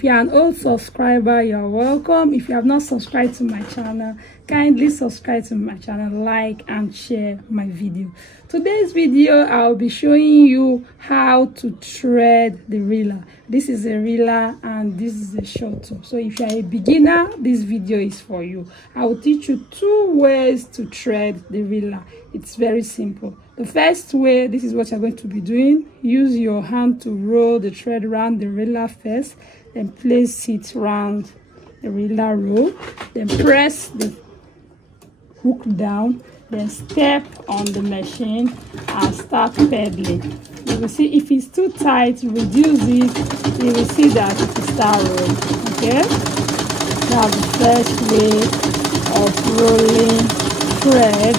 If you're an old subscriber, you're welcome. If you have not subscribed to my channel, kindly subscribe to my channel, like and share my video. Today's video, I'll be showing you how to thread the reeler. This is a reeler and this is a shuttle. So if you're a beginner, this video is for you. I will teach you 2 ways to thread the reeler. It's very simple. The first way, this is what you're going to be doing. Use your hand to roll the thread around the reeler first, then place it around the reeler roll, then press the hook down, then step on the machine and start pedaling. You will see if it's too tight, reduce it. You will see that it will start rolling. Okay, that's the first way of rolling thread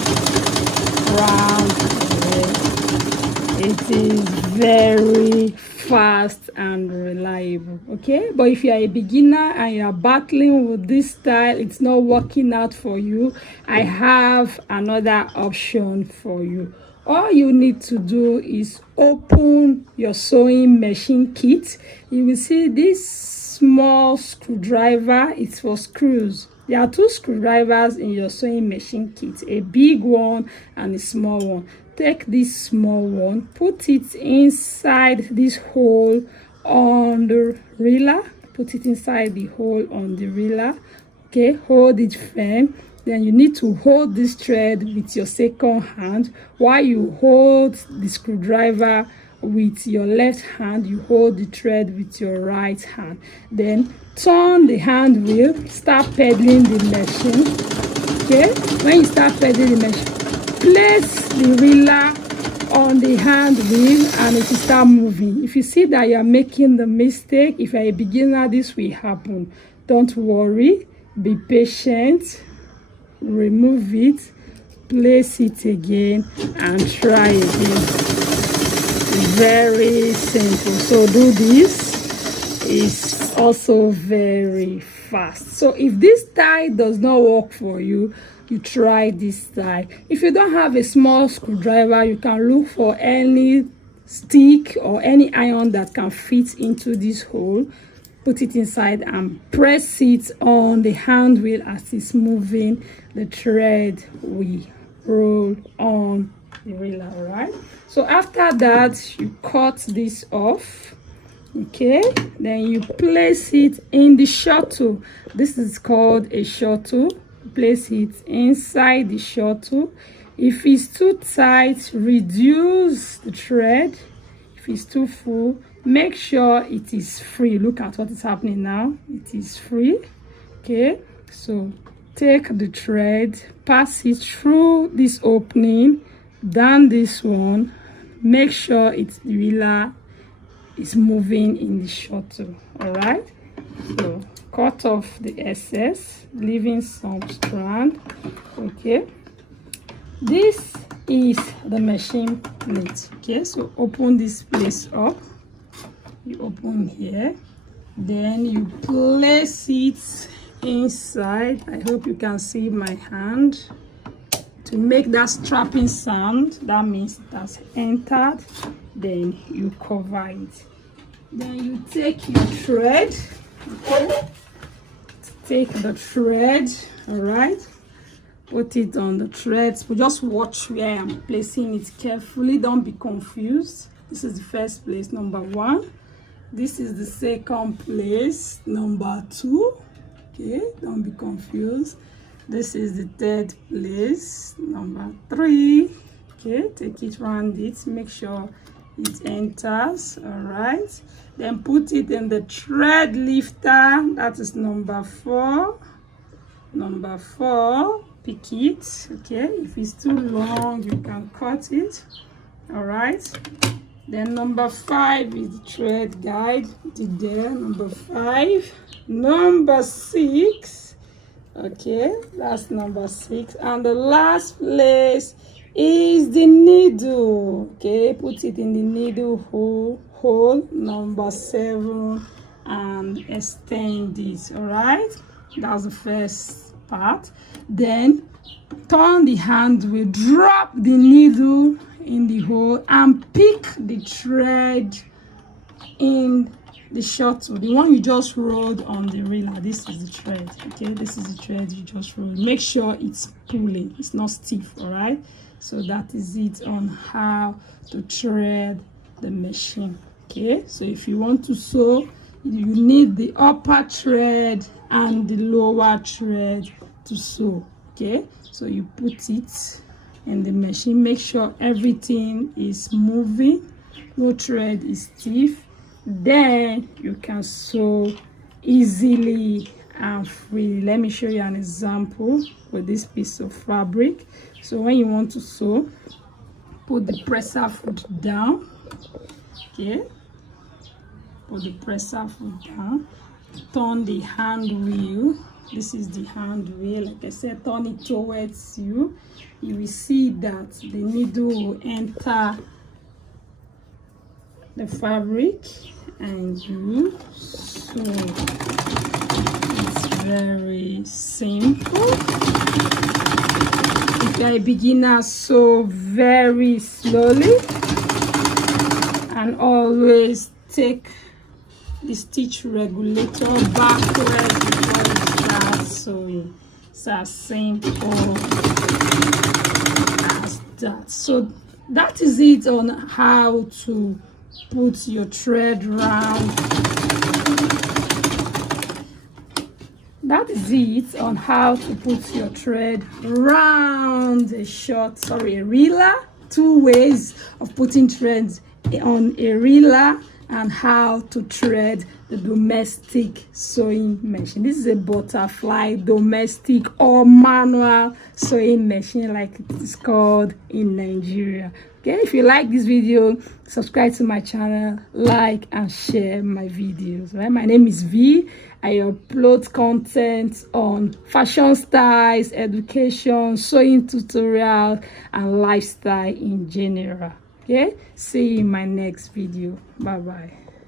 around the rail. It is very fast and reliable. Okay, but if you are a beginner and you are battling with this style, it's not working out for you, I have another option for you. All you need to do is open your sewing machine kit. You will see this small screwdriver. It's for screws. There are 2 screwdrivers in your sewing machine kit, a big one and a small one. Take this small one, put it inside this hole on the reeler. Put it inside the hole on the reeler. Okay, hold it firm. Then you need to hold this thread with your second hand. While you hold the screwdriver with your left hand, you hold the thread with your right hand. Then turn the hand wheel, start pedaling the machine. Okay, when you start pedaling the machine, place the reeler on the hand wheel and it will start moving. If you see that you are making the mistake, if you're a beginner, this will happen. Don't worry, be patient, remove it, place it again and try again. Very simple. So do this. Is also very fast. So if this style does not work for you, you try this style. If you don't have a small screwdriver, you can look for any stick or any iron that can fit into this hole. Put it inside and press it on the hand wheel as it's moving. The thread will roll on the reeler. All right, so after that, you cut this off. Okay, then you place it in the shuttle. This is called a shuttle. Place it inside the shuttle. If it's too tight, reduce the thread. If it's too full, make sure it is free. Look at what is happening now. It is free. Okay, so take the thread, pass it through this opening, down this one. Make sure it's the reeler is moving in the shuttle. All right, so cut off the excess, leaving some strand. Okay, this is the machine plate. Okay, so open this place up. You open here, then you place it inside. I hope you can see my hand. To make that strapping sound, that means it has entered. Then you cover it. Then you take your thread. Okay, take the thread. All right, put it on the threads, but just watch where I'm placing it carefully. Don't be confused. This is the first place, number 1. This is the second place, number 2. Okay, don't be confused. This is the third place, number 3. Okay, take it around it, make sure it enters. All right, then put it in the thread lifter. That is number 4. Number 4, pick it. Okay, if it's too long, you can cut it. All right, then number 5 is the thread guide. Put it there. Number 5. Number 6. Okay, that's number 6. And the last place is the needle. Okay, put it in the needle hole number 7 and extend it. All right, that's the first part. Then turn the hand wheel, drop the needle in the hole and pick the thread in the shuttle, the one you just rolled on the reeler. This is the thread. Okay, this is the thread you just rolled. Make sure it's pulling, it's not stiff. All right, so that is it on how to thread the machine. Okay, so if you want to sew, you need the upper thread and the lower thread to sew. Okay, so you put it in the machine. Make sure everything is moving, no thread is stiff. Then you can sew easily and freely. Let me show you an example with this piece of fabric. So when you want to sew, put the presser foot down. Okay, put the presser foot down, turn the hand wheel. This is the hand wheel. Like I said, turn it towards you. You will see that the needle will enter the fabric and you sew. It's very simple. If you are a beginner, sew very slowly and always take the stitch regulator backwards before you start sewing. It's as simple as that. So that is it on how to put your thread round. That is it on how to put your thread round a reeler. 2 ways of putting threads on a reeler and how to thread the domestic sewing machine. This is a butterfly domestic or manual sewing machine, like it is called in Nigeria. Okay, if you like this video, subscribe to my channel, like and share my videos. Right, my name is V. I upload content on fashion styles, education, sewing tutorial and lifestyle in general. Okay, see you in my next video. Bye bye.